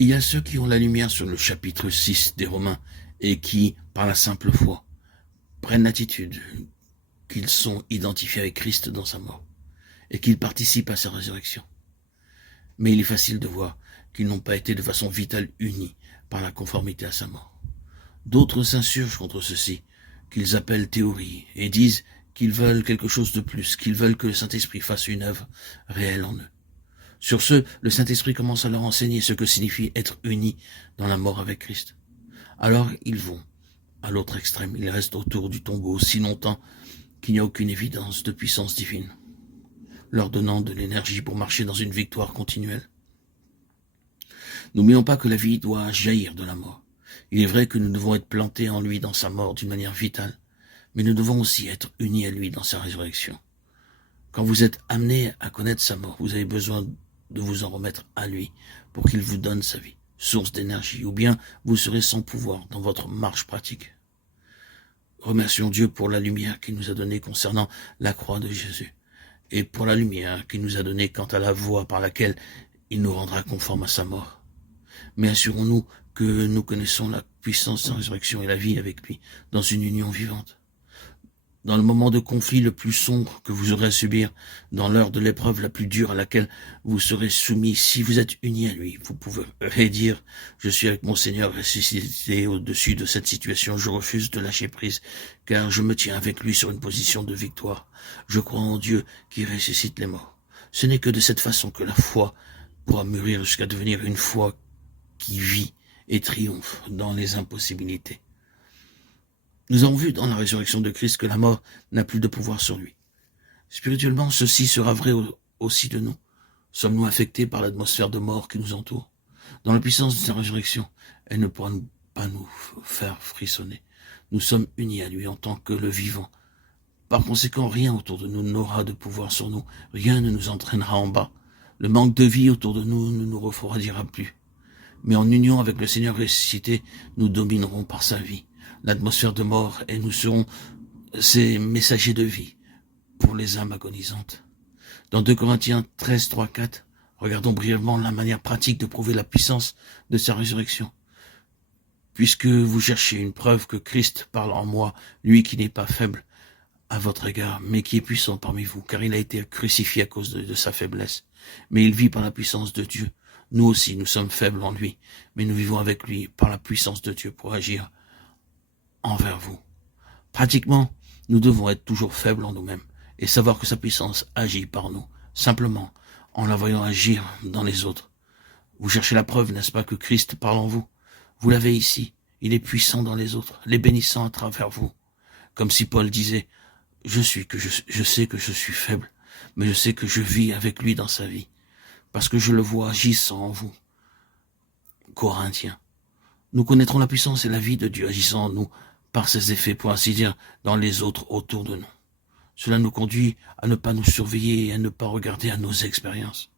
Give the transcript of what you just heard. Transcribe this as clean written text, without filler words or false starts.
Il y a ceux qui ont la lumière sur le chapitre 6 des Romains et qui, par la simple foi, prennent l'attitude qu'ils sont identifiés avec Christ dans sa mort et qu'ils participent à sa résurrection. Mais il est facile de voir qu'ils n'ont pas été de façon vitale unis par la conformité à sa mort. D'autres s'insurgent contre ceci, qu'ils appellent théorie, et disent qu'ils veulent quelque chose de plus, qu'ils veulent que le Saint-Esprit fasse une œuvre réelle en eux. Sur ce, le Saint-Esprit commence à leur enseigner ce que signifie être unis dans la mort avec Christ. Alors ils vont à l'autre extrême, ils restent autour du tombeau si longtemps qu'il n'y a aucune évidence de puissance divine, leur donnant de l'énergie pour marcher dans une victoire continuelle. N'oublions pas que la vie doit jaillir de la mort. Il est vrai que nous devons être plantés en lui dans sa mort d'une manière vitale, mais nous devons aussi être unis à lui dans sa résurrection. Quand vous êtes amenés à connaître sa mort, vous avez besoin de vous en remettre à lui pour qu'il vous donne sa vie, source d'énergie, ou bien vous serez sans pouvoir dans votre marche pratique. Remercions Dieu pour la lumière qu'il nous a donnée concernant la croix de Jésus, et pour la lumière qu'il nous a donnée quant à la voie par laquelle il nous rendra conformes à sa mort. Mais assurons-nous que nous connaissons la puissance de la résurrection et la vie avec lui, dans une union vivante. Dans le moment de conflit le plus sombre que vous aurez à subir, dans l'heure de l'épreuve la plus dure à laquelle vous serez soumis, si vous êtes unis à lui, vous pourrez dire « Je suis avec mon Seigneur ressuscité au-dessus de cette situation, je refuse de lâcher prise, car je me tiens avec lui sur une position de victoire. Je crois en Dieu qui ressuscite les morts. » Ce n'est que de cette façon que la foi pourra mûrir jusqu'à devenir une foi qui vit et triomphe dans les impossibilités. Nous avons vu dans la résurrection de Christ que la mort n'a plus de pouvoir sur lui. Spirituellement, ceci sera vrai aussi de nous. Sommes-nous affectés par l'atmosphère de mort qui nous entoure? Dans la puissance de sa résurrection, elle ne pourra pas nous faire frissonner. Nous sommes unis à lui en tant que le vivant. Par conséquent, rien autour de nous n'aura de pouvoir sur nous. Rien ne nous entraînera en bas. Le manque de vie autour de nous ne nous refroidira plus. Mais en union avec le Seigneur ressuscité, nous dominerons par sa vie l'atmosphère de mort et nous serons ses messagers de vie pour les âmes agonisantes. Dans 2 Corinthiens 13, 3, 4, regardons brièvement la manière pratique de prouver la puissance de sa résurrection. Puisque vous cherchez une preuve que Christ parle en moi, lui qui n'est pas faible à votre égard, mais qui est puissant parmi vous, car il a été crucifié à cause de sa faiblesse, mais il vit par la puissance de Dieu. Nous aussi, nous sommes faibles en lui, mais nous vivons avec lui par la puissance de Dieu pour agir envers vous. Pratiquement, nous devons être toujours faibles en nous-mêmes et savoir que sa puissance agit par nous, simplement en la voyant agir dans les autres. Vous cherchez la preuve, n'est-ce pas, que Christ parle en vous? Vous l'avez ici, il est puissant dans les autres, les bénissant à travers vous. Comme si Paul disait, je sais que je suis faible, mais je sais que je vis avec lui dans sa vie, parce que je le vois agissant en vous. Corinthiens. Nous connaîtrons la puissance et la vie de Dieu agissant en nous par ses effets, pour ainsi dire, dans les autres autour de nous. Cela nous conduit à ne pas nous surveiller et à ne pas regarder à nos expériences.